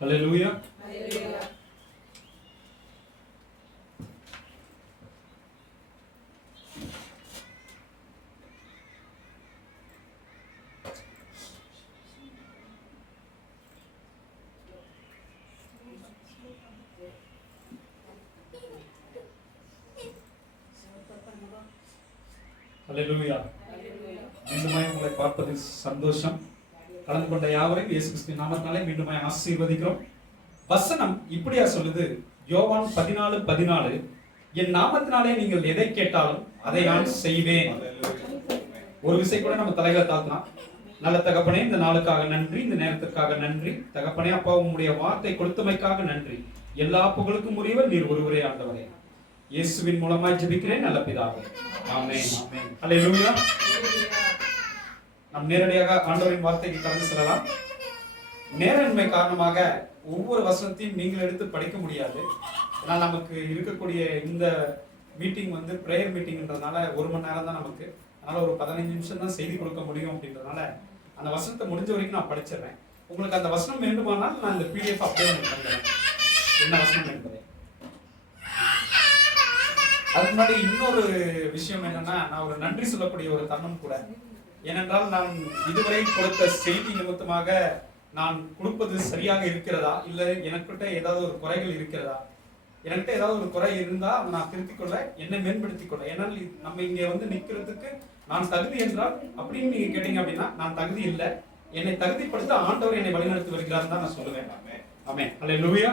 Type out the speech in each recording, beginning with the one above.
ஹல்லேலூயா. ஹல்லேலூயா. மீண்டுமாய் உங்களை பார்ப்பது சந்தோஷம். கலந்து கொண்ட யாவரையும் இயேசு கிறிஸ்துவின் நாமத்தினாலே மீண்டுமாய் ஆசீர்வதிக்கிறோம். வசனம் இப்படியா சொல்லுது, யோவான் 14:14, என் நாமத்தினாலே நீங்கள் எதை கேட்டாலும் அதை நான் செய்வேன். ஒரு விசை கூட நம்ம தலைகளை தாழ்த்தலாம். நல்ல தகப்பனே, இந்த நாளுக்காக நன்றி, இந்த நேரத்திற்காக நன்றி. தகப்பனே அப்பா, உம்முடைய வார்த்தை கொடுத்தமைக்காக நன்றி. எல்லா புகழுக்கும் உரியவர் நீர் ஒருவரே ஆண்டவரே. இயேசுவின் மூலமாய் ஜெபிக்கிறேன் நல்ல பிதாவே, ஆமென். ஹல்லேலூயா. நாம் நேரடியாக ஆண்டவரின் வார்த்தைக்கு கடந்து செல்லலாம். நேரமின்மை காரணமாக ஒவ்வொரு வசனத்தையும் நீங்கள் எடுத்து படிக்க முடியாது. ஆனால் நமக்கு இருக்கக்கூடிய இந்த மீட்டிங் வந்து பிரேயர் மீட்டிங்ன்றதுனால 1 மணி நேரம் தான் நமக்கு. அதனால ஒரு 15 நிமிஷம் தான் செய்தி கொடுக்க முடியும். அப்படின்றதுனால அந்த வசனத்தை முடிஞ்ச வரைக்கும் நான் படிச்சிடுறேன். உங்களுக்கு அந்த வசனம் வேண்டுமானால் நான் இந்த PDF அப்படியே பண்ணுறேன், என்ன வசனம் என்பதை. அதுக்கு முன்னாடி இன்னொரு விஷயம் என்னன்னா, நான் ஒரு நன்றி சொல்லக்கூடிய ஒரு தருணம் கூட. ஏனென்றால் நான் இதுவரை கொடுத்த செய்தி நிமித்தமாக நான் கொடுப்பது சரியாக இருக்கிறதா, இல்லை எனக்கிட்ட ஏதாவது ஒரு குறைகள் இருக்கிறதா, என்கிட்ட ஏதாவது ஒரு குறை இருந்தா நான் திருத்திக் கொள்ள, என்னை மேம்படுத்திக் கொள்ள. ஏன்னால் நம்ம இங்க வந்து நிக்கிறதுக்கு நான் தகுதி என்றால் அப்படின்னு நீங்க கேட்டீங்க அப்படின்னா நான் தகுதி இல்லை. என்னை தகுதிப்படுத்த ஆண்டவர் என்னை வழிநடத்தி வருகிறார் தான் நான் சொல்லுவேன். ஆமென். ஹல்லேலூயா.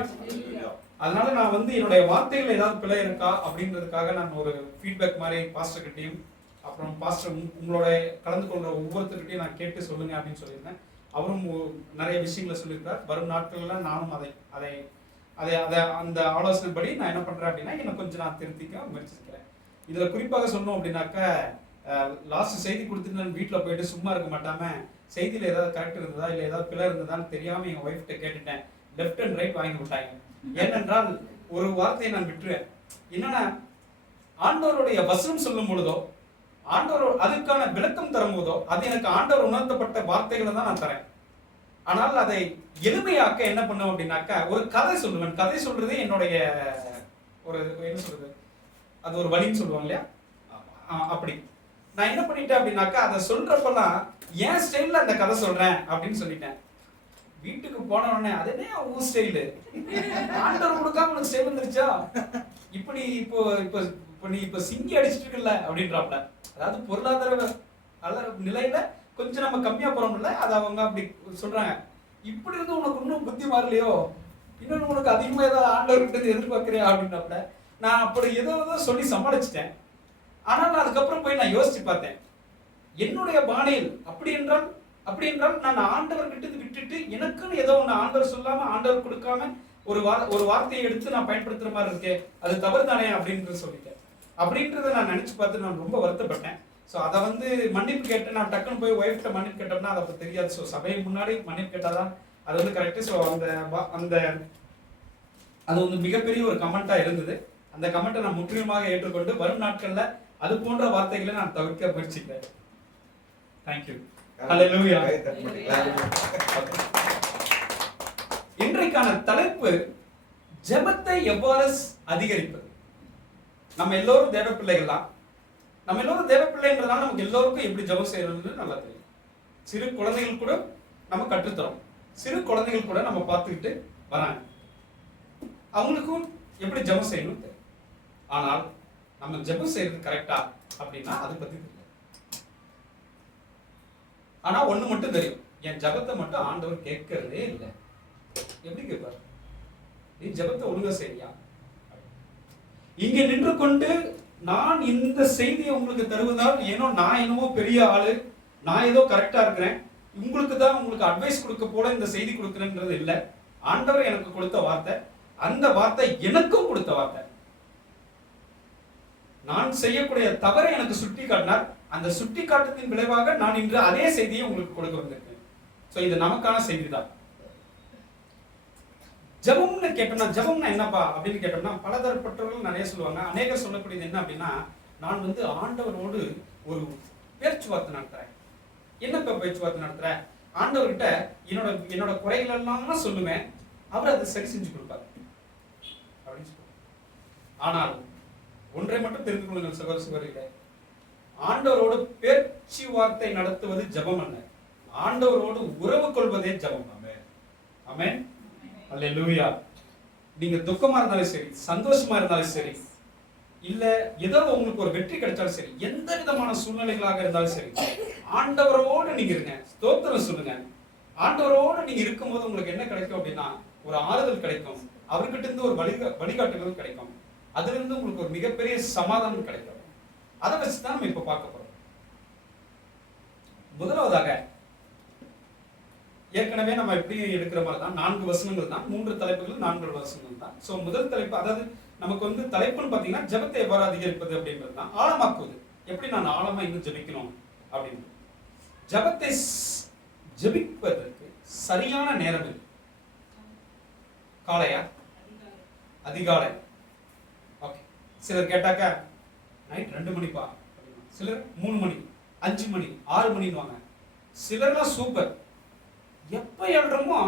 அதனால நான் வந்து என்னுடைய வார்த்தைகள் ஏதாவது பிழை இருக்கா அப்படின்றதுக்காக நான் ஒரு ஃபீட்பேக் மாதிரி பாஸ்டர் கிட்டையும் அப்புறம் பாஸ்டர் உங்களோட கலந்து கொள்ற ஒவ்வொருத்தருக்கிட்டையும் நான் கேட்டு சொல்லுங்க அப்படின்னு சொல்லியிருந்தேன். அவரும் நிறைய விஷயங்களை சொல்லியிருக்கார். வரும் நாட்கள்ல நானும் அதை அந்த ஆலோசனைப்படி நான் என்ன பண்றேன் அப்படின்னா என்னை கொஞ்சம் நான் திருத்திக்க முயற்சிக்கிறேன். இதுல குறிப்பாக சொல்லணும் அப்படின்னாக்க, லாஸ்ட் செய்தி கொடுத்துட்டு நான் வீட்டில் போயிட்டு சும்மா இருக்க மாட்டாம செய்தியில ஏதாவது கரெக்ட் இருந்ததா இல்லை ஏதாவது பிழை இருந்ததான்னு தெரியாம எங்க ஒய்ஃப்கிட்ட கேட்டுட்டேன். லெஃப்ட் அண்ட் ரைட் வாங்கி விட்டாங்க. ஏனென்றால் ஒரு வார்த்தையை நான் விட்டுருவேன். என்னன்னா, ஆண்டவருடைய வசனம் சொல்லும் பொழுதோ, ஆண்டவர் அதுக்கான விளக்கம் தரும் போதோ, அது எனக்கு ஆண்டவர் உணர்த்தப்பட்ட வார்த்தைகளை தான் நான் தரேன். ஆனால் அதை எளிமையாக்க என்ன பண்ணுவேன் அப்படின்னாக்கா, ஒரு கதை சொல்லுவேன். கதை சொல்றது என்னுடைய ஒரு என்ன சொல்றது, அது ஒரு வழின்னு சொல்லுவாங்க இல்லையா, அப்படி நான் என்ன பண்ணிட்டேன் அப்படின்னாக்கா, அதை சொல்றப்பெல்லாம் என் ஸ்டைல்ல அந்த கதை சொல்றேன் அப்படின்னு சொல்லிட்டேன். வீட்டுக்கு போன உடனே அது என்ன ஊ ஸ்டைலு, ஆண்டவர் கொடுக்காம உனக்கு ஸ்டைல் வந்துருச்சா, இப்படி இப்போ நீ இப்போ சிங்கி அடிச்சுட்டு இருக்கல அப்படின்றாப்ல. அதாவது பொருளாதார நிலையில கொஞ்சம் நம்ம கம்மியா போறோம்ல, அதை அவங்க அப்படி சொல்றாங்க. இப்படி இருந்து உனக்கு இன்னும் புத்தி மாறலையோ, இன்னொன்று உனக்கு அதிகமா ஏதாவது ஆண்டவர்கிட்ட எதிர்பார்க்கிறியா அப்படின்றப்ப நான் அப்படி ஏதோ சொல்லி சமாளிச்சிட்டேன். ஆனால் நான் அதுக்கப்புறம் போய் நான் யோசிச்சு பார்த்தேன், என்னுடைய பாணியில் அப்படி என்றால் நான் ஆண்டவர்கிட்ட விட்டுட்டு எனக்குன்னு ஏதோ ஒன்று ஆண்டவர் சொல்லாம ஆண்டவர் கொடுக்காம ஒரு வார்த்தையை எடுத்து நான் பயன்படுத்துற மாதிரி இருக்கேன், அது தவறு தானே அப்படின்றது சொல்லிட்டேன். அப்படின்றத நான் நினைச்சு பார்த்து நான் ரொம்ப வருத்தப்பட்டேன். ஸோ அதை வந்து மன்னிப்பு கேட்டு நான் டக்குன்னு போய் ஒய்ஃப்ட்ட மன்னிப்பு கேட்டோம்னா அதை அப்போ தெரியாது. ஸோ சபைக்கு முன்னாடி மன்னிப்பு கேட்டாதான் அது வந்து கரெக்டு. ஸோ அது வந்து மிகப்பெரிய ஒரு கமெண்டா இருந்தது. அந்த கமெண்ட்டை நான் முற்றிலுமாக ஏற்றுக்கொண்டு வரும் நாட்கள்ல அது போன்ற வார்த்தைகளை நான் தவிர்க்க முயற்சிக்கிறேன். தேங்க்யூ. ஹல்லேலூயா. இன்றைக்கான தலைப்பு ஜெபத்தை எவ்வாறு அதிகரிப்பது. நம்ம எல்லோரும் தேவ பிள்ளைகள் தான். நம்ம எல்லோரும் தேவ பிள்ளைன்றதுனால நமக்கு எல்லோருக்கும் எப்படி ஜெபம் செய்யறதுன்னு நல்லா தெரியும். சிறு குழந்தைகள் கூட நம்ம கற்றுத்தரோம். சிறு குழந்தைகள் கூட நம்ம பார்த்துக்கிட்டு வராங்க. அவங்களுக்கும் எப்படி ஜெபம் செய்யணும் தெரியும். ஆனால் நம்ம ஜெபம் செய்யறது கரெக்டா அப்படின்னா அதை பத்தி தெரியும். ஆனா ஒண்ணு மட்டும் தெரியும், என் ஜெபத்தை மட்டும் ஆண்டவர் கேட்கறதே இல்லை. எப்படி கேட்பார்? நீ ஜெபத்தை ஒழுங்கா செய்யா. இங்க நின்று கொண்டு நான் இந்த செய்தியை உங்களுக்கு தருவதால் நான் என்னமோ பெரிய ஆளு, நான் ஏதோ கரெக்டா இருக்கிறேன், உங்களுக்கு அட்வைஸ் கொடுக்க போல இந்த செய்தி கொடுக்குறேன்றது இல்லை. ஆண்டவர் எனக்கு கொடுத்த வார்த்தை, அந்த வார்த்தை எனக்கும் கொடுத்த வார்த்தை. நான் செய்யக்கூடிய தவறை எனக்கு சுட்டி காட்டினார். அந்த சுட்டி காட்டத்தின் விளைவாக நான் இன்று அதே செய்தியை உங்களுக்கு கொடுக்க வந்திருக்கேன். சோ இது நமக்கான செய்தி தான். ஜெபம்னு கேட்டோம்னா, ஜெபம்னா என்னப்பா அப்படின்னு கேட்டோம்னா பலதரப்பட்டவர்கள் நிறைய சொல்லுவாங்க. அநேகர் சொல்லக்கூடியது என்ன அப்படின்னா, நான் வந்து ஆண்டவரோடு ஒரு பேச்சுவார்த்தை நடத்துறேன். என்னப்பா பேச்சுவார்த்தை நடத்துறேன்? ஆண்டவர்கிட்ட என்னோட குறைகள் எல்லாம் சொல்லுவேன். அவர் அதை சரி செஞ்சு கொடுப்பார் அப்படின்னு சொல்லுவார். ஆனால் ஒன்றை மட்டும் தெரிந்து கொள்ளுங்கள் சகோதர சகோதரிகளே, ஆண்டவரோடு பேச்சுவார்த்தை நடத்துவது ஜெபம் அல்ல, ஆண்டவரோடு உறவு கொள்வதே ஜெபம். ஆமென். அல்லேலூயா. நீங்க துக்கமா இருந்தாலும் சரி, சந்தோஷமா இருந்தாலும் சரி, இல்ல ஏதோ உங்களுக்கு ஒரு வெற்றி கிடைச்சாலும் சரி, எந்த விதமான சூழ்நிலைகளாக இருந்தாலும் சரி, ஆண்டவரோடு நீங்க இருங்க, ஸ்தோத்திரம் சொல்லுங்க. ஆண்டவரோடு நீங்க இருக்கும்போது உங்களுக்கு என்ன கிடைக்கும் அப்படின்னா, ஒரு ஆறுதல் கிடைக்கும், அவர்கிட்ட இருந்து ஒரு வழிகாட்டுதல் கிடைக்கும், அதுல இருந்து உங்களுக்கு ஒரு மிகப்பெரிய சமாதானம் கிடைக்கும். அதை வச்சுதான் நம்ம இப்ப பார்க்க போறோம். முதலாவதாக ஏற்கனவே நம்ம எப்படி எடுக்கிற மாதிரி தான் 4 வசனங்கள் தான், 3 தலைப்புகள் 4 வசனங்கள் தான். சோ முதல் தலைப்பு, அதாவது நமக்கு வந்து தலைப்புன்னு பாத்தீங்கன்னா ஜெபத்தை எவ்வாறு அதிகரிப்பது அப்படின்றது தான், ஆழமாக்குவது, எப்படி நான் ஆழமா இன்னும் ஜெபிக்கணும் அப்படின்னு. ஜெபத்தை ஜெபிப்பதற்கு சரியான நேரம் இது. காலையா, அதிகாலை? ஓகே. சிலர் கேட்டாக்க நைட் 2 மணிப்பா, சிலர் 3 மணி, 5 மணி, 6 மணின்னு. சிலர்லாம் சூப்பர், எப்ப எழுறோமோ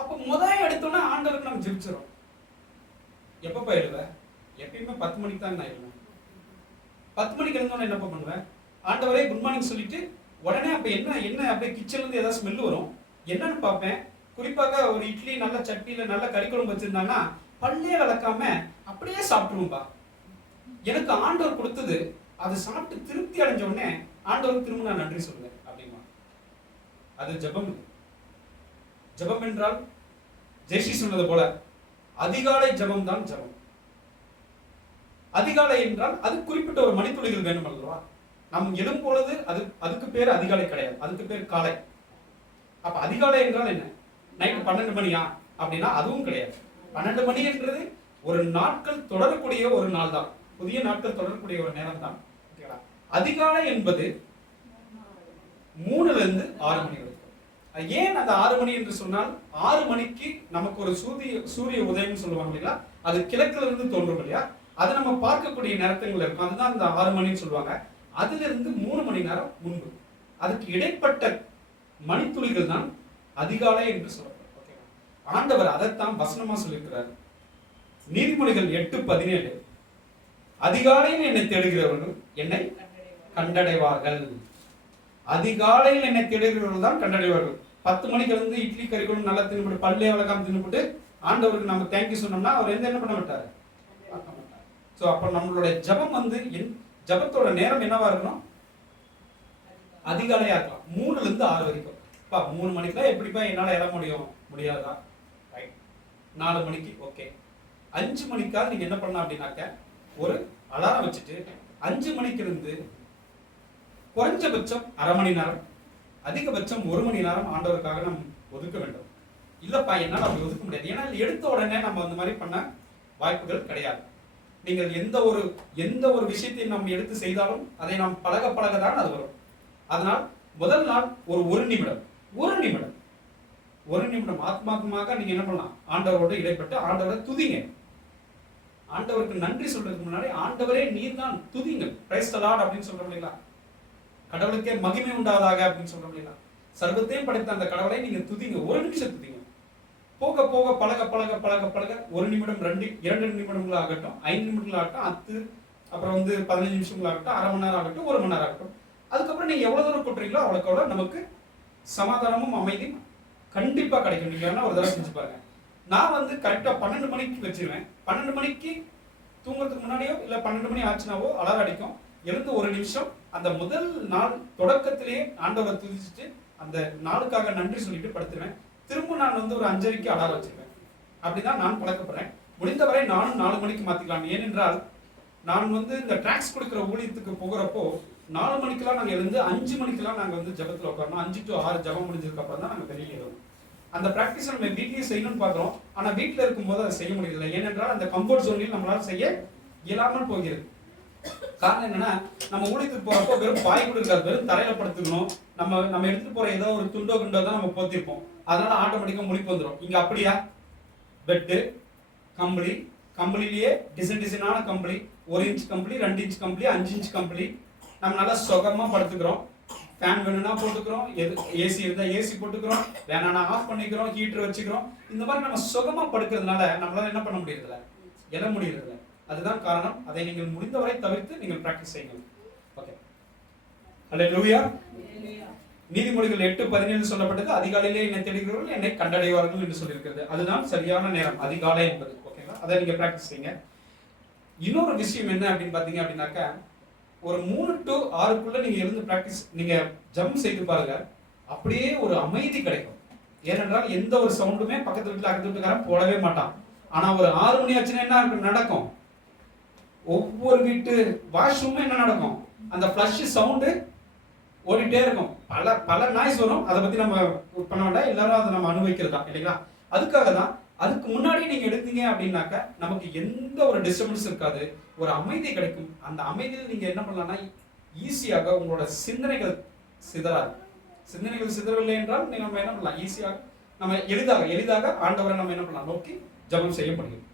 அப்ப முதல் எடுத்தோன்னா ஆண்டவருக்கு நம்ம ஜெபிச்சிடும். எப்பப்ப எழுவ? எப்பயுமே 10 மணிக்கு தான் நான் எழுவேன். 10 மணிக்கு எழுந்தோன்னா என்னப்பா பண்ணுவேன்? ஆண்டவரே குட் மார்னிங் சொல்லிட்டு உடனே அப்ப என்ன அப்படியே கிச்சன்ல இருந்து ஏதாவது ஸ்மெல் வரும், என்னன்னு பார்ப்பேன். குறிப்பாக ஒரு இட்லி நல்ல சட்னியில நல்ல கறிக்குழம்பு வச்சிருந்தாங்கன்னா பல்லே விளக்காம அப்படியே சாப்பிட்டுருவோம்பா. எனக்கு ஆண்டவர் கொடுத்தது, அதை சாப்பிட்டு திருப்தி அடைஞ்ச உடனே ஆண்டவருக்கு திரும்ப நான் நன்றி சொல்லுவேன் அப்படிமா. அது ஜெபம். ஜெபம் என்றால் ஜெய்ஷி சொன்னது போல அதிகாலை ஜெபம் தான் ஜெபம். அதிகாலை என்றால் அது குறிப்பிட்ட ஒரு மணித்துளிகள் வேணும் அல்லவா? நம் எழும் பொழுது அதுக்கு பேர் அதிகாலை கிடையாது, அதுக்கு பேர் காலை. அப்ப அதிகாலை என்றால் என்ன? நைட் 12 மணியா அப்படின்னா அதுவும் கிடையாது. 12 மணி என்றது ஒரு நாட்கள் தொடரக்கூடிய ஒரு நாள் தான், புதிய நாட்கள் தொடரக்கூடிய ஒரு நேரம் தான். அதிகாலை என்பது 3 இருந்து 6 மணி வரைக்கும். ஏன் அந்த 6 மணி என்று சொன்னால், 6 மணிக்கு நமக்கு ஒரு சூரிய உதயம் சொல்லுவாங்க இல்லையா, அது கிழக்குல இருந்து தோன்றும் இல்லையா, அது நம்ம பார்க்கக்கூடிய நேரத்துல இருக்கும், அதுதான் அந்த 6 மணின்னு சொல்லுவாங்க. அதுல இருந்து 3 மணி நேரம் முன்பு, அதுக்கு இடைப்பட்ட மணித்துளிகள் தான் அதிகாலை என்று சொல்லப்படும். ஆண்டவர் அதைத்தான் வசனமா சொல்லியிருக்கிறார். நீதிமொழிகள் 8:17, அதிகாலையில் என்னை தேடுகிறவர்கள் என்னை கண்டடைவார்கள். அதிகாலையில் என்னை தேடுகிறவர்கள் தான் கண்டடைவார்கள். 10 மணிக்கு வந்து இட்லி கறிக்குழம்பு நல்லா தின்னுபிட்டு பல்லே வளர்க்காம தின்னுபிட்டு ஆண்டவருக்கு நம்ம தேங்க்யூ சொன்னோம்னா அவர் என்ன பண்ண மாட்டாரு? ஸோ அப்போ நம்மளுடைய ஜபம் வந்து ஜபத்தோட நேரம் என்னவா இருக்கணும்? அதிகாலையா இருக்கலாம். 3 இருந்து 6 வரைக்கும். 3 மணிக்குலாம் எப்படிப்பா என்னால் எழ முடியாதா? ரைட். 4 மணிக்கு ஓகே. 5 மணிக்காக நீங்க என்ன பண்ணலாம் அப்படின்னாக்க, ஒரு அலாரம் வச்சுட்டு 5 மணிக்கு இருந்து குறைஞ்சபட்சம் அரை மணி நேரம், அதிகபட்சம் 1 மணி நேரம் ஆண்டவருக்காக நம்ம ஒதுக்க வேண்டும். இல்லப்பா என்னால் அப்படி ஒதுக்க முடியாது, ஏன்னா எடுத்த உடனே நம்ம அந்த மாதிரி பண்ண வாய்ப்புகள் கிடையாது. நீங்கள் எந்த ஒரு விஷயத்தையும் நம்ம எடுத்து செய்தாலும் அதை நாம் பழக தான் அது வரும். அதனால் முதல் நாள் ஒரு நிமிடம் ஆத்மாத்மாக நீங்க என்ன பண்ணலாம்? ஆண்டவரோட இடைப்பட்டு ஆண்டவரை துதிங்க. ஆண்டவருக்கு நன்றி சொல்றதுக்கு முன்னாடி ஆண்டவரே நீர் தான் துதிங்கள். பிரைஸ் தி லார்ட் அப்படின்னு சொல்றோம் இல்லைங்களா? கடவுளுக்கே மகிமை உண்டாவதாக அப்படின்னு சொல்றோம் இல்லைங்களா? சர்வத்தையும் படைத்த அந்த கடவுளை நீங்க துதிங்க. 1 நிமிஷம் துதிங்க. போக போக பழக 1 நிமிடம் 2 நிமிடங்கள் ஆகட்டும், 5 நிமிடங்கள் ஆகட்டும், 10, அப்புறம் 15 நிமிஷங்கள் ஆகட்டும், அரை மணி நேரம் ஆகட்டும், 1 மணி நேரம் ஆகட்டும். அதுக்கப்புறம் நீங்க எவ்வளவு தூரம் கூட்டுறீங்களோ அவ்வளோக்கு நமக்கு சமாதானமும் அமைதியும் கண்டிப்பா கிடைக்கும். நீங்க வேணா ஒரு தடவை செஞ்சு பாருங்க. நான் கரெக்டா 12 மணிக்கு வச்சிருவேன். 12 மணிக்கு தூங்குறதுக்கு முன்னாடியோ இல்ல 12 மணி ஆச்சுனாவோ அலாரம் அடிக்கும். எழுந்து 1 நிமிஷம் அந்த முதல் நாள் தொடக்கத்திலேயே ஆண்டவரை துதிச்சுட்டு அந்த நாளுக்காக நன்றி சொல்லிட்டு படுத்துருவேன். திரும்ப நான் ஒரு 5:30க்கு அலாரம் வச்சிருவேன். அப்படிதான் நான் பழக்கப்படுறேன். முடிந்தவரை நானும் 4 மணிக்கு மாத்திக்கலாம். ஏனென்றால் நான் இந்த டிராக்ஸ் கொடுக்குற ஊழியத்துக்கு போகிறப்போ 4 மணிக்கெல்லாம் நாங்கள் எழுந்து 5 மணிக்கெல்லாம் நாங்கள் ஜபத்தில் உட்காரணும். 5 to 6 ஜபம் முடிஞ்சதுக்கு அப்புறம் தான் நாங்கள் வெளியே எழுதணும். அந்த பிராக்டிஸ் நம்ம வீட்லயே செய்யணும்னு பார்க்குறோம். ஆனால் வீட்டில் இருக்கும்போது அதை செய்ய முடியல. ஏனென்றால் அந்த கம்ஃபர்ட் ஜோனில் நம்மளால செய்ய இயலாமல் போகிறது. காரணம் என்னன்னா, நம்ம ஊழியத்துக்கு போறப்போ வெறும் பாய் கூட இருக்காது, வெறும் தரையில படுத்துக்கணும். நம்ம எடுத்துட்டு போற ஏதோ ஒரு துண்டோ குண்டோ தான் நம்ம போத்திருப்போம். அதனால ஆட்டோமேட்டிக்கா முழிப்பு வந்துடும். இங்க அப்படியா? பெட்டு, கம்பளிலேயே டிசைனான கம்பளி, 1 இன்ச் கம்பளி, 2 இன்ச் கம்பளி, 5 இன்ச் கம்பளி, நம்ம நல்லா சுகமா படுத்துக்கிறோம். ஃபேன் வேணும்னா போட்டுக்கிறோம், ஏசி இருந்தா ஏசி போட்டுக்கிறோம், வேணாம்னா ஆஃப் பண்ணிக்கிறோம், ஹீட்டர் வச்சுக்கிறோம். இந்த மாதிரி நம்ம சுகமா படுக்கிறதுனால நம்மளால என்ன பண்ண முடியறதில்ல, எழ முடியறதில்ல. அதுதான் காரணம். அதை நீங்கள் முடிந்தவரை தவிர்த்து நீங்கள் பிராக்டிஸ் செய்யுங்கள். ஓகே, அல்லேலூயா. நீதிமொழிகள் 8:17 சொல்லப்பட்டது, அதிகாலையிலே என்னை தேடுகிறவர்கள் என்னை கண்டடைவார்கள் என்று சொல்லியிருக்கிறது. அதுதான் சரியான நேரம், அதிகாலை என்பது. ஓகேங்களா, அதை நீங்க பிராக்டிஸ் செய்யுங்க. இன்னொரு விஷயம் என்ன அப்படின்னு பாத்தீங்க அப்படின்னாக்கா, ஒரு 3 to 6க்குள்ள நீங்க எழுந்து பிராக்டிஸ், நீங்க ஜம்ப் செய்து பாருங்க, அப்படியே ஒரு அமைதி கிடைக்கும். ஏனென்றால் எந்த ஒரு சவுண்டுமே பக்கத்து வீட்டுல அக்கத்து வீட்டுக்காரன் போடவே மாட்டான். ஆனா ஒரு 6 மணி ஆச்சுன்னா என்ன நடக்கும், ஒவ்வொரு வீட்டு வாஷ்ரூமும் என்ன நடக்கும், அந்த ஃப்ளஷ் சவுண்டு ஓடிட்டே இருக்கும். பல நாய்ஸ் வரும். அதை பத்தி நம்ம பண்ண வேண்டாம், எல்லாரும் அதை நம்ம அனுபவிக்கிறது தான் இல்லைங்களா. அதுக்காக தான் அதுக்கு முன்னாடி நீங்க எடுத்தீங்க அப்படின்னாக்க நமக்கு எந்த ஒரு டிஸ்டர்பன்ஸ் இருக்காது, ஒரு அமைதி கிடைக்கும். அந்த அமைதியில் நீங்க என்ன பண்ணலாம்னா ஈஸியாக உங்களோட சிந்தனைகள் சிதறாது. சிந்தனைகள் சிதறவில்லை என்றால் நம்ம என்ன பண்ணலாம், ஈஸியாக நம்ம எளிதாக ஆண்டவரை நம்ம என்ன பண்ணலாம், நோக்கி ஜெபம் செய்ய முடியும்.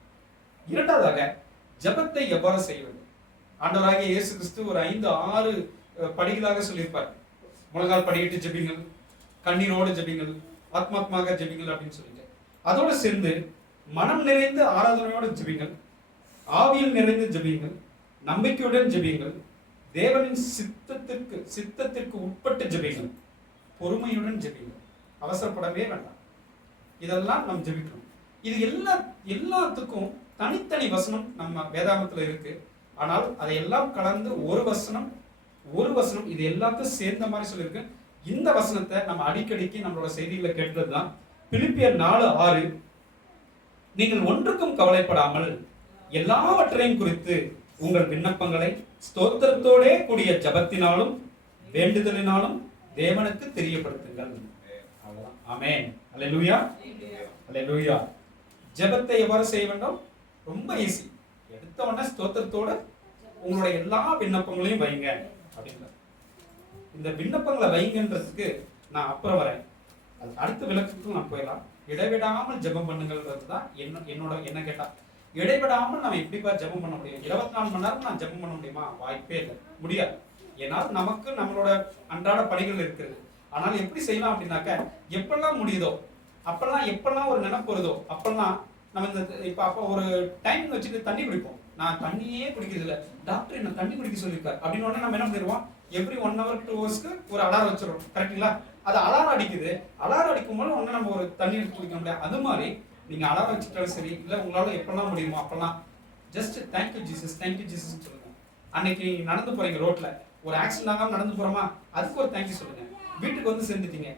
இரண்டாவதாக ஜெபத்தை எவ்வாறு செய்ய வேண்டும். ஆண்டவராகிய இயேசு கிறிஸ்து ஒரு 5-6 படிகளாக சொல்லியிருப்பார். முழங்கால் படியிட்டு ஜெபிங்கள், கண்ணீரோடு ஜெபிங்கள், ஆத்மாத்மாக ஜெபிங்கள் அப்படின்னு சொல்லிட்டு, அதோடு சேர்ந்து மனம் நிறைந்த ஆராதனையோடு ஜெபிங்கள், ஆவியில் நிறைந்து ஜெபிங்கள், நம்பிக்கையுடன் ஜெபிங்கள், தேவனின் சித்தத்திற்கு உட்பட்டு ஜெபிங்கள், பொறுமையுடன் ஜெபிங்கள், அவசரப்படவே வேண்டாம். இதெல்லாம் நாம் ஜெபிக்கணும். இது எல்லாத்துக்கும் தனித்தனி வசனம் நம்ம வேதாகமத்துல இருக்கு. ஆனால் அதையெல்லாம் கலந்து ஒரு வசனம் இது எல்லாத்தையும் சேர்ந்த மாதிரி சொல்லியிருக்கு. இந்த வசனத்தை நம்ம அடிக்கடிக்கு நம்மளோட செய்திகளை கேட்டதுதான். பிலிப்பியர் 4:6, நீங்கள் ஒன்றுக்கும் கவலைப்படாமல் எல்லாவற்றையும் குறித்து உங்கள் விண்ணப்பங்களை ஸ்தோத்திரத்தோடே கூடிய ஜபத்தினாலும் வேண்டுதலினாலும் தேவனுக்கு தெரியப்படுத்துங்கள். அவ்வளவுதான். ஆமென். அல்லேலூயா, அல்லேலூயா. ஜபத்தை எவ்வாறு செய்ய வேண்டும்? ரொம்ப ஈஸி. எடுத்த உடனே ஸ்தோத்திரத்தோட உங்களுடைய எல்லா விண்ணப்பங்களையும் வைங்க அப்படின்ற. இந்த விண்ணப்பங்களை வைங்கன்றதுக்கு நான் அப்புறம் வரேன். அது அடுத்த விளக்கத்துக்கு நான் போயிடலாம். இடைவிடாமல் ஜெபம் பண்ணுங்கிறது தான் என்ன கேட்டா, இடைவிடாமல் நம்ம எப்படிப்பா ஜெபம் பண்ண முடியும்? 24 மணி நேரம் நான் ஜெபம் பண்ண முடியுமா? வாய்ப்பே இல்லை, முடியாது. ஏன்னால் நமக்கு நம்மளோட அன்றாட பணிகள் இருக்குது. ஆனால் எப்படி செய்யலாம் அப்படின்னாக்க, எப்பெல்லாம் முடியுதோ அப்பெல்லாம், எப்பெல்லாம் ஒரு நினைப்பு வருதோ அப்பெல்லாம் நம்ம இந்த அப்போ ஒரு டைம் வச்சுட்டு தண்ணி குடிப்போம். நான் தண்ணியே குடிக்கிறது இல்லை, டாக்டர் என்ன தண்ணி குடிக்க சொல்லியிருக்காரு அப்படின்னு உடனே நம்ம என்ன பண்ணிடுவோம், எவ்ரி 1 hour 2 hours ஒரு அலாரம் வச்சிடறோம். கரெக்டுங்களா? அது அலாரம் அடிக்குது. அலாரம் அடிக்கும் போது உடனே நம்ம ஒரு தண்ணி எடுத்து குடிக்க முடியாது. அது மாதிரி நீங்க அலாரம் வச்சுட்டாலும் சரி, இல்லை உங்களால எப்பெல்லாம் முடியுமோ அப்பெல்லாம் ஜஸ்ட் தேங்க்யூ ஜீசஸ் சொல்லுங்க. அன்னைக்கு நடந்து போறீங்க ரோட்ல, ஒரு ஆக்சிடென்ட் ஆகாம நடந்து போறோமா, அதுக்கு ஒரு தேங்க்யூ சொல்லுங்க. வீட்டுக்கு வந்து சேர்ந்துட்டீங்க,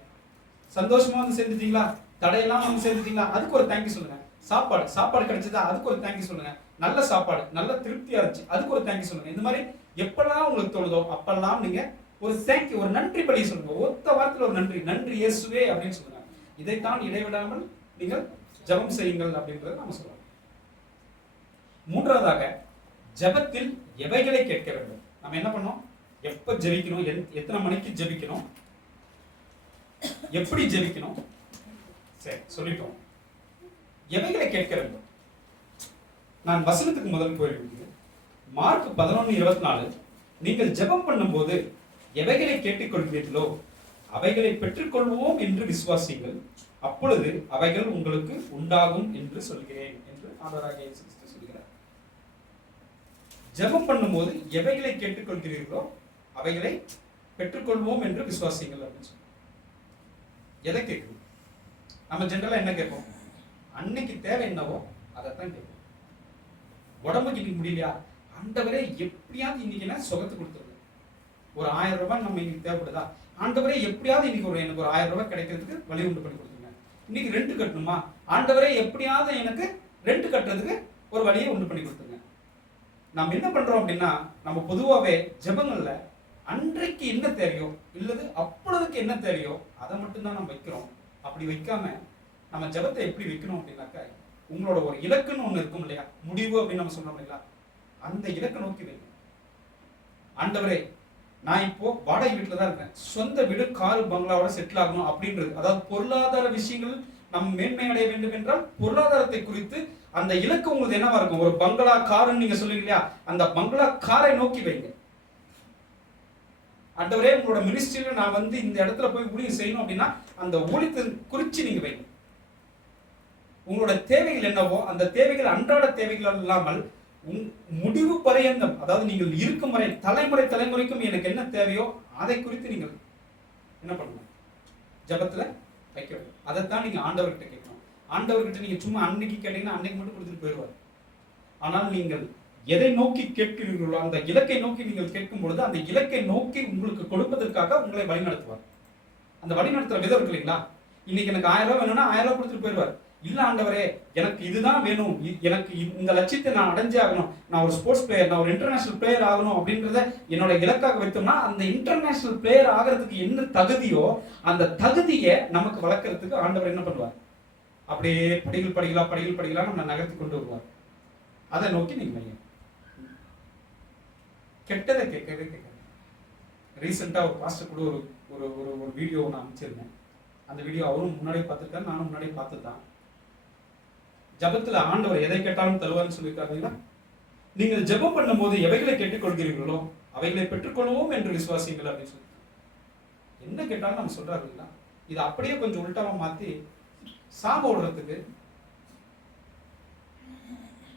சந்தோஷமா வந்து சேர்ந்துட்டீங்களா, தடையெல்லாம் வந்து சேர்ந்துட்டீங்களா, அதுக்கு ஒரு தேங்க்யூ சொல்லுங்க. சாப்பாடு கிடைச்சதா, அதுக்கு ஒரு தேங்க்யூ சொல்லுங்க. நல்ல சாப்பாடு, நல்ல திருப்தியா இருந்துச்சு, அதுக்கு ஒரு தேங்க்யூ சொல்லுங்க. இந்த மாதிரி எப்பெல்லாம் உங்களுக்கு தோணுதோ அப்பெல்லாம் நீங்க ஒரு தேங்க்யூ, ஒரு நன்றி பலி சொல்லுங்க. ஒத்த வாரத்தில் ஒரு நன்றி இயேசுவே அப்படின்னு சொல்லுங்க. இதைத்தான் இடைவிடாமல் நீங்கள் ஜெபம் செய்யுங்கள் அப்படின்றத நம்ம சொல்லலாம். மூன்றாவதாக, ஜெபத்தில் எவைகளை கேட்க வேண்டும். நம்ம என்ன பண்ணோம், எப்ப ஜெபிக்கணும், எத்தனை மணிக்கு ஜெபிக்கணும், எப்படி ஜெபிக்கணும், சரி சொல்லிட்டோம். எவைகளை கேட்க வேண்டும். நான் வசனத்துக்கு முதல் போயிருக்கேன். மார்க் 11:24, நீங்கள் ஜெபம் பண்ணும்போது எவைகளை கேட்டுக்கொள்வீர்களோ அவைகளை பெற்றுக்கொள்வோம் என்று விசுவாசிங்கள், அப்பொழுது அவைகள் உங்களுக்கு உண்டாகும் என்று சொல்கிறேன் என்று ஆண்டவராகிய இயேசு கிறிஸ்து சொல்கிறார். ஜெபம் பண்ணும்போது எவைகளை கேட்டுக்கொள்கிறீர்களோ அவைகளை பெற்றுக்கொள்வோம் என்று விசுவாசிங்கள் அப்படின்னு சொல்லி. எதை கேட்கணும்? நம்ம ஜெனரலா என்ன கேட்போம், அன்னைக்கு தேவை என்னவோ அதைத்தான் கேட்போம். உடம்புக்கு இன்னைக்கு முடியலையா, ஆண்டவரே எப்படியாவது இன்னைக்கு என்ன சுகத்தை கொடுத்துருங்க. ஒரு 1000 ரூபாய் நம்ம இன்னைக்கு தேவைப்படுதா, ஆண்டவரே எப்படியாவது இன்னைக்கு எனக்கு ஒரு 1000 ரூபாய் கிடைக்கிறதுக்கு வழி உண்டு பண்ணி கொடுத்துருங்க. இன்னைக்கு ரெண்ட் கட்டணுமா, ஆண்டவரே எப்படியாவது எனக்கு ரெண்ட் கட்டுறதுக்கு ஒரு வழியை உண்டு பண்ணி கொடுத்துருங்க. நம்ம என்ன பண்றோம் அப்படின்னா, நம்ம பொதுவாகவே ஜெபங்கள்ல அன்றைக்கு என்ன தேவையோ இல்லது அப்பொழுதுக்கு என்ன தேவையோ அதை மட்டும்தான் நம்ம வைக்கிறோம். அப்படி வைக்காம நம்ம ஜெபத்தை எப்படி வைக்கணும் அப்படின்னாக்க, உங்களோட ஒரு இலக்குன்னு ஒண்ணு இருக்கும் இல்லையா, முடிவு அப்படின்னு நம்ம சொல்றோம் இல்லையா, அந்த இலக்கை நோக்கி வைங்க. ஆண்டவரே நான் இப்போ வாடகை வீட்டுல தான் இருக்கேன், சொந்த வீடு காரு பங்களாவோட செட்டில் ஆகணும் அப்படின்றது. அதாவது பொருளாதார விஷயங்கள் நம்ம மேன்மை அடைய வேண்டும் என்றால் பொருளாதாரத்தை குறித்து அந்த இலக்கு உங்களுக்கு என்னவா இருக்கும், ஒரு பங்களா காருன்னு நீங்க சொல்லுங்க இல்லையா, அந்த பங்களா காரை நோக்கி வைங்க. ஆண்டவரே உங்களோட மினிஸ்ட்ரியில நான் வந்து இந்த இடத்துல போய் ஊழியம் செய்யணும் அப்படின்னா அந்த ஊழியத்தை குறிச்சு நீங்க வைங்க. உங்களோட தேவைகள் என்னவோ அந்த தேவைகள் அன்றாட தேவைகள் இல்லாமல் முடிவு பரியந்தம், அதாவது நீங்கள் இருக்கும் வரை தலைமுறைக்கும் எனக்கு என்ன தேவையோ அதை குறித்து நீங்கள் என்ன பண்ணணும், ஜபத்துல வைக்க வேண்டும். அதைத்தான் நீங்க ஆண்டவர்கிட்ட கேட்கணும். ஆண்டவர்கிட்ட நீங்க சும்மா அன்னைக்கு கேட்டீங்கன்னா அன்னைக்கு மட்டும் கொடுத்துட்டு போயிடுவார். ஆனால் நீங்கள் எதை நோக்கி கேட்கிறீர்களோ அந்த இலக்கை நோக்கி நீங்கள் கேட்கும் பொழுது அந்த இலக்கை நோக்கி உங்களுக்கு கொடுப்பதற்காக உங்களை வழிநடத்துவார். அந்த வழிநடத்துற விதம் இருக்கு இல்லைங்களா? இன்னைக்கு எனக்கு 1000 ரூபாய் வேணும்னா 1000 ரூபாய் கொடுத்துட்டு போயிடுவார். இல்ல ஆண்டவரே எனக்கு இதுதான் வேணும், எனக்கு இந்த லட்சியத்தை நான் அடைஞ்சே ஆகணும், நான் ஒரு ஸ்போர்ட்ஸ் பிளேயர், நான் ஒரு இன்டர்நேஷனல் பிளேயர் ஆகணும் அப்படின்றத என்னோட இலக்காக வைத்தோம்னா அந்த இன்டர்நேஷனல் பிளேயர் ஆகிறதுக்கு என்ன தகுதியோ அந்த தகுதியை நமக்கு வளர்க்கறதுக்கு ஆண்டவர் என்ன பண்ணுவார், அப்படியே படிகளா நம்ம நகர்த்தி கொண்டு வருவார். அதை நோக்கி நீங்க வைங்க. கெட்டதை கேட்கவே கேட்க. ரீசெண்டா ஒரு பாஸ்டர் கூட ஒரு வீடியோ நான் அமைச்சிருந்தேன். அந்த வீடியோ அவரும் முன்னாடி பார்த்துருக்காரு, நானும் முன்னாடி பார்த்துதான். ஜபத்துல ஆண்டவர் எதை கேட்டாலும் தருவார்னு சொல்லியிருக்காருங்களா? நீங்கள் ஜெபம் பண்ணும் போது எவைகளை கேட்டுக்கொள்கிறீர்களோ அவைகளை பெற்றுக்கொள்வோம் என்று விசுவாசிங்கள் அப்படின்னு சொல்லி என்ன கேட்டாலும் நம்ம சொல்றாரு இல்லைங்களா? இது அப்படியே கொஞ்சம் உள்டாவா மாத்தி சாப விடுறதுக்கு,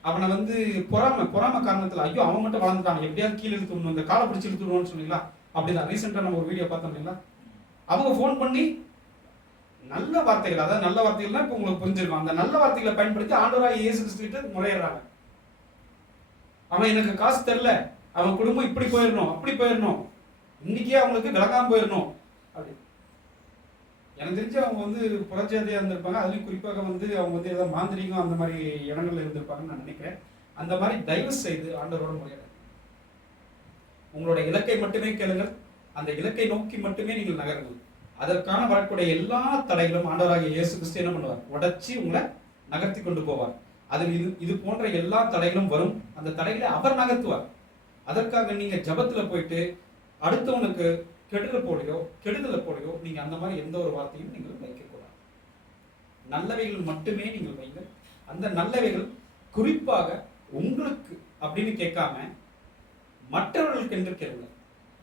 அவனை வந்து பொறாம காரணத்துல ஐயோ அவன் மட்டும் வளர்ந்துட்டான் எப்படியாவது கீழே இழுத்துடணும், இந்த காலை பிடிச்சி இழுத்துடணும்னு சொன்னீங்களா? அப்படிதான் ரீசெண்டா நம்ம ஒரு வீடியோ பார்த்தோம் இல்லைங்களா? அவங்க ஃபோன் பண்ணி நல்ல வார்த்தைகள், அதாவது நல்ல வார்த்தைகள்னா இப்போ உங்களுக்கு புரிஞ்சிருக்கும், அந்த நல்ல வார்த்தைகளை பயன்படுத்தி ஆண்டவராகிய இயேசு கிறிஸ்துவிட்ட முறையிடுறாங்க. அவன் எனக்கு காசு தரல, அவன் குடும்பம் இப்படி போயிடணும் அப்படி போயிடணும், இன்னைக்கே அவங்களுக்கு விலகாம போயிடணும் அப்படி. எனக்கு தெரிஞ்சு அவங்க வந்து புறஜாதியா இருந்திருப்பாங்க. அதுலயும் குறிப்பாக வந்து அவங்க வந்து ஏதாவது மாந்திரிகம் அந்த மாதிரி இடங்கள்ல இருந்திருப்பாங்கன்னு நான் நினைக்கிறேன். அந்த மாதிரி தயவு செய்து ஆண்டவரோட முறையிட உங்களோட இலக்கை மட்டுமே கேளுங்கள், அந்த இலக்கை நோக்கி மட்டுமே நீங்கள் நகருங்கள். அதற்கான வரக்கூடிய எல்லா தடைகளும் ஆண்டவராகிய இயேசு கிறிஸ்து என்ன பண்ணுவார், உடைச்சி உங்களை நகர்த்தி கொண்டு போவார். அதில் இது போன்ற எல்லா தடைகளும் வரும். அந்த தடைகளை அவர் நகர்த்துவார். அதற்காக நீங்க ஜபத்துல போயிட்டு அடுத்தவனுக்கு கெடுதலை போலையோ நீங்க அந்த மாதிரி எந்த ஒரு வார்த்தையும் நீங்கள் வைக்கக்கூடாது. நல்லவைகள் மட்டுமே நீங்கள் வைங்க. அந்த நல்லவைகள் குறிப்பாக உங்களுக்கு அப்படின்னு கேட்காம மற்றவர்களுக்கு என்று கேளுங்க.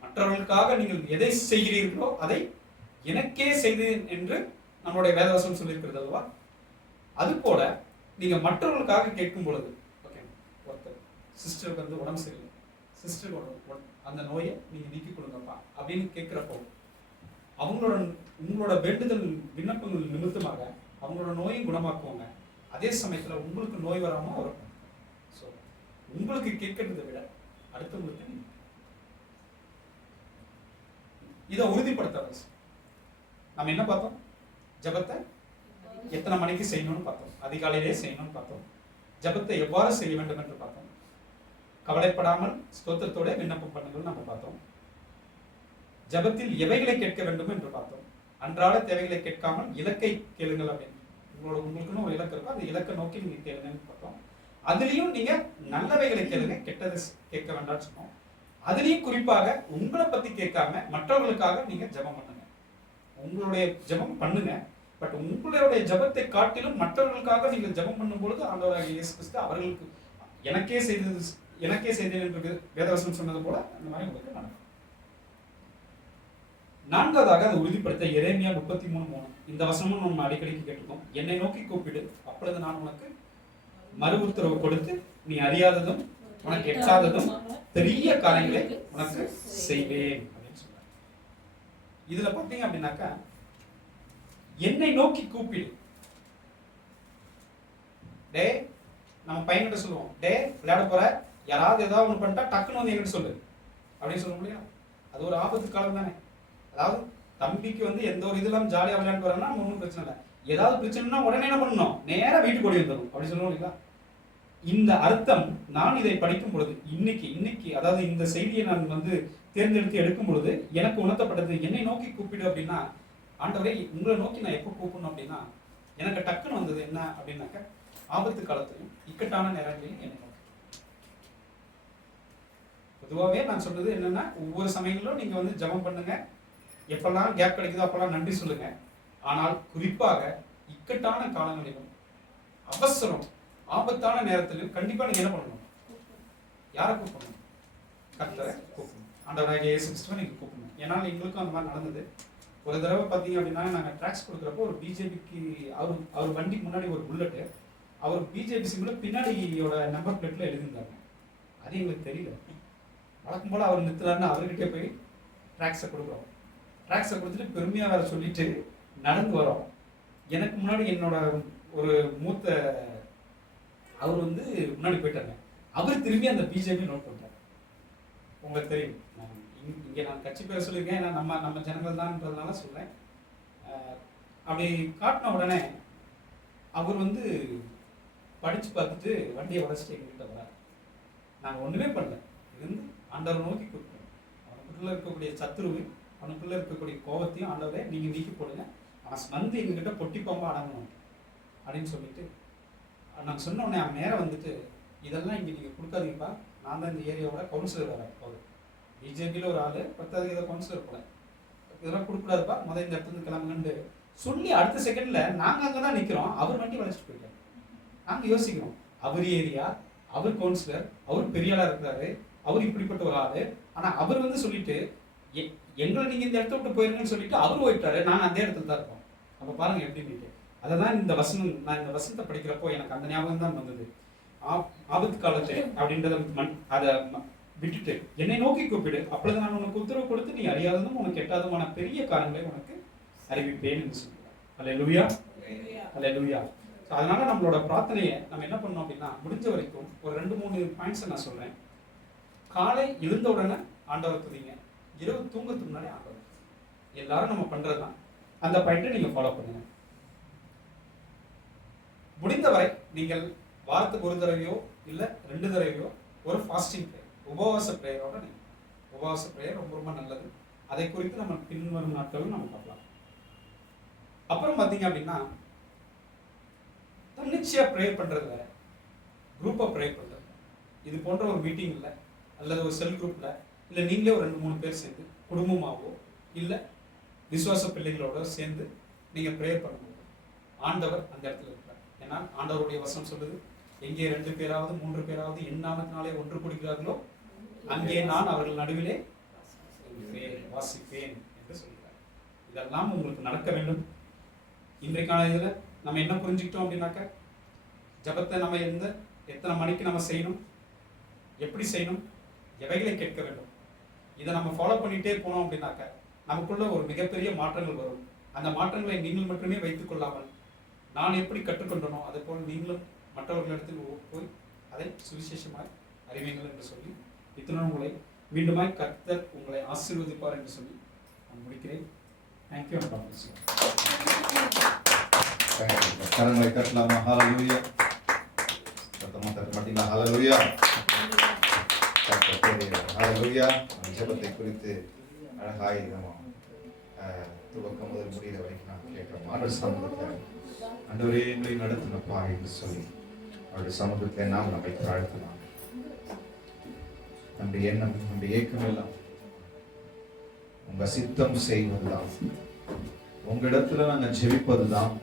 மற்றவர்களுக்காக நீங்கள் எதை செய்கிறீர்களோ அதை எனக்கே செய்தேன் என்று நம்மளுடைய வேதவசம் சொல்லியிருக்கிறது அல்லவா? அது போல நீங்க மற்றவர்களுக்காக கேட்கும் பொழுது, ஓகே, ஒருத்தர் சிஸ்டருக்கு வந்து உடம்பு சரியில்லை, சிஸ்டருக்கு அந்த நோயை நீங்க நீக்கி கொடுங்கப்பா அப்படின்னு கேட்கிறப்போ உங்களோட வேண்டுதல் விண்ணப்பங்கள் நிமித்தமாக அவங்களோட நோயை குணமாக்குவாங்க. அதே சமயத்துல உங்களுக்கு நோய் வராம வரும். ஸோ உங்களுக்கு கேட்கறதை விட அடுத்தவங்களுக்கு இதை உறுதிப்படுத்த நம்ம என்ன பார்த்தோம், ஜபத்தை எத்தனை மணிக்கு செய்யணும்னு பார்த்தோம், அதிகாலையிலே செய்யணும்னு பார்த்தோம், ஜபத்தை எவ்வாறு செய்ய வேண்டும் என்று பார்த்தோம், கவலைப்படாமல் ஸ்தோத்திரத்தோட விண்ணப்பம் பண்ணுங்கள் நம்ம பார்த்தோம், ஜபத்தில் எவைகளை கேட்க வேண்டும் என்று பார்த்தோம், அன்றாட தேவைகளை கேட்காமல் இலக்கை கேளுங்கள் அப்படின்னு உங்களுக்குன்னு ஒரு இலக்கு இருக்கும், அந்த இலக்கை நோக்கி நீங்க கேளுங்கன்னு பார்த்தோம். அதுலயும் நீங்க நல்லவைகளை கேளுங்க, கெட்டதை கேட்க வேண்டாம்னு சொன்னோம். அதுலயும் குறிப்பாக உங்களை பத்தி கேட்காம மற்றவர்களுக்காக நீங்க ஜபம் பண்ணுங்க. உங்களுடைய ஜபம் பண்ணுங்க, பட் உங்களுடைய ஜபத்தை காட்டிலும் மற்றவர்களுக்காக நீங்கள் ஜபம் பண்ணும் பொழுது ஆண்டவராகிய இயேசு கிறிஸ்து அவர்களுக்கு எனக்கே செய்தேன் என்று வேதவசனம் சொன்னது போல அந்த மாதிரி உங்களுக்கு நடக்கும். நான்காவதாக அதை உறுதிப்படுத்த எரேமியா 33:3 இந்த வசனமும் நம்ம அடிக்கடிக்கு கேட்டிருக்கோம். என்னை நோக்கி கூப்பிடு, அப்பொழுது நான் உனக்கு மறு உத்தரவு கொடுத்து நீ அறியாததும் உனக்கு எட்டாததும் பெரிய காரியங்களை உனக்கு செய்வேன் அப்படின்னு சொல்றாங்க. இதுல பாத்தீங்க அப்படின்னாக்கா என்னை நோக்கி கூப்பிடு. டே நம்ம பையன்கிட்ட சொல்லுவோம், டே விளையாட போற, யாராவது ஏதாவது ஒண்ணு பண்ணிட்டா டக்குன்னு வந்து என்கிட்ட சொல்லு அப்படின்னு சொல்ல முடியும். அது ஒரு ஆபத்து காலம் தானே. அதாவது தம்பிக்கு வந்து எந்த ஒரு இது இல்லாம ஜாலியா விளையாண்டு வரான்னா ஒன்றும் பிரச்சனை இல்லை. ஏதாவது பிரச்சனைனா உடனே என்ன பண்ணணும், நேரா வீட்டுக்கு ஓடி வந்துடும் அப்படி சொல்லுவோம் இல்லைங்களா? இந்த அர்த்தம் நான் இதை படிக்கும் பொழுது இன்னைக்கு அதாவது இந்த செய்தியை நான் வந்து தேர்ந்தெடுத்து எடுக்கும் பொழுது எனக்கு உணர்த்தப்பட்டது, என்னை நோக்கி கூப்பிடு அப்படின்னா, ஆண்டவரே உங்களை நோக்கி நான் எப்போ கூப்பிடணும் அப்படின்னா, எனக்கு டக்குன்னு வந்தது என்ன அப்படின்னாக்க, ஆபத்து காலத்திலையும் இக்கட்டான நேரங்களையும் என்னை நோக்கி. பொதுவாகவே நான் சொல்றது என்னன்னா, ஒவ்வொரு சமயங்களும் நீங்க வந்து ஜபம் பண்ணுங்க, எப்பெல்லாம் கேப் கிடைக்குதோ அப்பெல்லாம் நன்றி சொல்லுங்க. ஆனால் குறிப்பாக இக்கட்டான காலங்களிலும் அவசரம் ஆபத்தான நேரத்திலும் கண்டிப்பா நீங்க என்ன பண்ணணும், யாரை கூப்பிடணும், கர்த்தரை கூப்பிடணும், ஆண்டவராகிய இயேசு கிறிஸ்துவை நீங்க கூப்பிடணும். ஏன்னா எங்களுக்கும் அந்த மாதிரி நடந்தது. ஒரு தடவை பார்த்தீங்க அப்படின்னா நாங்கள் ட்ராக்ஸ் கொடுக்குறப்போ ஒரு பிஜேபிக்கு அவர் வண்டிக்கு முன்னாடி ஒரு புல்லட்டு, அவர் பிஜேபி சிம்பிள் பின்னாடியோட நம்பர் பிளேட்டில் எழுதியிருந்தாங்க. அது எங்களுக்கு தெரியல. வழக்கம் போல் அவர் நிறுத்துறாருன்னு அவர்கிட்டே போய் ட்ராக்ஸை கொடுக்குறோம். ட்ராக்ஸை கொடுத்துட்டு பெருமையாக வேறு சொல்லிட்டு நடந்து வரோம். எனக்கு முன்னாடி என்னோட ஒரு மூத்த அவர் வந்து முன்னாடி போயிட்டாங்க. அவர் திரும்பி அந்த பிஜேபி நோட் பண்ணிட்டார். உங்களுக்கு தெரியும், இங்கே நான் கட்சி பேர சொல்லியிருக்கேன், ஏன்னா நம்ம ஜனங்கள் தான்ன்றதுனால சொல்கிறேன். அப்படி காட்டின உடனே அவர் வந்து படித்து பார்த்துட்டு வண்டியை உடச்சிட்டு எங்ககிட்ட வரார். நாங்கள் ஒன்றுமே பண்ணல, இருந்து ஆண்டவரை நோக்கி கொடுத்தோம். அவனுக்குள்ளே இருக்கக்கூடிய சத்துருவு, அவனுக்குள்ளே இருக்கக்கூடிய கோபத்தையும் ஆண்டவரை நீங்கள் நீக்கி போடுங்க, அவன் வந்து எங்ககிட்ட பொட்டி பாம்பா அடங்கணும் அப்படின்னு சொல்லிட்டு நாங்கள் சொன்ன உடனே அவன் நேரம் வந்துட்டு, இதெல்லாம் இங்கே நீங்கள் கொடுக்காதீங்கப்பா, நான் தான் இந்த ஏரியாவோட கவுன்சிலர் வேறு, அவர் பிஜேபியில் ஒரு ஆள், 10வது ஏதோ கவுன்சிலர் போல, இதெல்லாம் கொடுக்கூடாதுப்பா, முதல் இந்த இடத்துல கிளம்புங்கன்னு சொல்லி அடுத்த செகண்டில் நாங்கள் அங்கே தான் நிற்கிறோம். அவர் வண்டி வளைச்சிட்டு போயிட்டார். நாங்கள் யோசிக்கிறோம், அவர் ஏரியா, அவர் கவுன்சிலர், அவர் பெரிய ஆளாக இருக்கிறாரு, அவர் இப்படிப்பட்ட ஒரு ஆள், ஆனால் அவர் வந்து சொல்லிட்டு எங்களை நீங்கள் இந்த இடத்த விட்டு போயிருங்கன்னு சொல்லிட்டு அவர் போயிட்டாரு, நாங்கள் அந்த இடத்துல தான் இருக்கோம். அப்போ பாருங்க எப்படின்னு. அதை தான் இந்த வசனம், நான் இந்த வசனத்தை படிக்கிறப்போ எனக்கு அந்த ஞாபகம் தான் வந்தது. ஆபத்து காலத்தை அப்படின்றத அதை விட்டுட்டு என்னை நோக்கி கூப்பிடு, அப்பொழுது நான் உனக்கு உத்தரவு கொடுத்து நீ அறியாததும் உனக்கு எட்டாததுமான பெரிய காரியங்களை உனக்கு அறிவிப்பேன் என்று சொல்லுவார். அல்லேலூயா, அல்லேலூயா. ஸோ அதனால நம்மளோட பிரார்த்தனையை நம்ம என்ன பண்ணோம் அப்படின்னா, முடிஞ்ச வரைக்கும் ஒரு 2-3 பாயிண்ட்ஸை நான் சொல்றேன். காலை எழுந்த உடனே ஆண்டவர் துதிங்க, இரவு தூங்கத்துக்கு முன்னாடி ஆண்டவர். எல்லாரும் நம்ம பண்றது தான். அந்த பாயிண்ட்டை நீங்க ஃபாலோ பண்ணுங்க. முடிந்தவரை நீங்கள் வாரத்துக்கு ஒரு தடவையோ இல்லை 2 தடவையோ ஒரு ஃபாஸ்டிங் ப்ரேயர், உபவாச ப்ரேயரோட நீங்கள், உபவாச ப்ரேயர் ரொம்ப ரொம்ப நல்லது. அதை குறித்து நம்ம பின்வரும் நாட்களும் நம்ம பார்க்கலாம். அப்புறம் பார்த்தீங்க அப்படின்னா, தன்னிச்சையாக ப்ரேயர் பண்ணுறது வேற, குரூப்பாக ப்ரேயர் பண்ணுறது. இது போன்ற ஒரு மீட்டிங் இல்லை, அல்லது ஒரு செல் குரூப்பில், இல்லை நீங்களே ஒரு 2-3 பேர் சேர்ந்து குடும்பமாகவோ இல்லை விசுவாச பிள்ளைகளோட சேர்ந்து நீங்கள் ப்ரேயர் பண்ணும்போது ஆண்டவர் அந்த இடத்துல இருக்கிறார். ஏன்னா ஆண்டவருடைய வசனம் சொல்லுது, எங்கே 2 பேராவது 3 பேராவது என் நாமத்தினாலே ஒன்று கூடுகிறார்களோ அங்கே நான் அவர்கள் நடுவிலே வாசிப்பேன் என்று சொல்கிறார். இதெல்லாம் உங்களுக்கு நடக்க வேண்டும். இன்றைக்கான இதில் நம்ம என்ன புரிஞ்சுக்கிட்டோம் அப்படின்னாக்க, ஜபத்தை நம்ம எத்தனை மணிக்கு நம்ம செய்யணும், எப்படி செய்யணும், எவைகளை கேட்க வேண்டும், இதை நம்ம ஃபாலோ பண்ணிகிட்டே போனோம் அப்படின்னாக்க நமக்குள்ள ஒரு மிகப்பெரிய மாற்றங்கள் வரும். அந்த மாற்றங்களை நீங்கள் மட்டுமே வைத்துக் கொள்ளாமல் நான் எப்படி கற்றுக்கொண்டனோ அதை போல் நீங்களும் மற்றவர்களிடத்தில் போய் அதை சுவிசேஷமாய் அறிவீங்கள் என்று சொல்லி இத்தனை உங்களை மீண்டுமாய் கர்த்தர் உங்களை ஆசீர்வதிப்பார் என்று சொல்லி நான் முடிக்கிறேன். தேங்க்யூ. கரங்களை தட்டலாமா? ஹல்லேலூயா. சத்தமா தட்ட மாட்டீங்களா? ஹல்லேலூயா, ஹல்லேலூயா. ஜெபத்தை குறித்து அழகாய் நம்ம துவக்கம் முதல் முடிகிற வரைக்கும் நாம் கேட்கிறோம். ஆண்டவர் சமூகத்தில் ஆண்டவரே எங்களை நடத்தினப்பா என்று சொல்லி அவருடைய சமூகத்தில் நாம் நம்மை தாழ்த்தலாம். நம்முடைய எண்ணம், நம்முடைய ஏக்கம் எல்லாம் உங்க சித்தம் செய்வதுதான், உங்க இடத்துல நாங்கள் ஜெபிப்பதுதான்,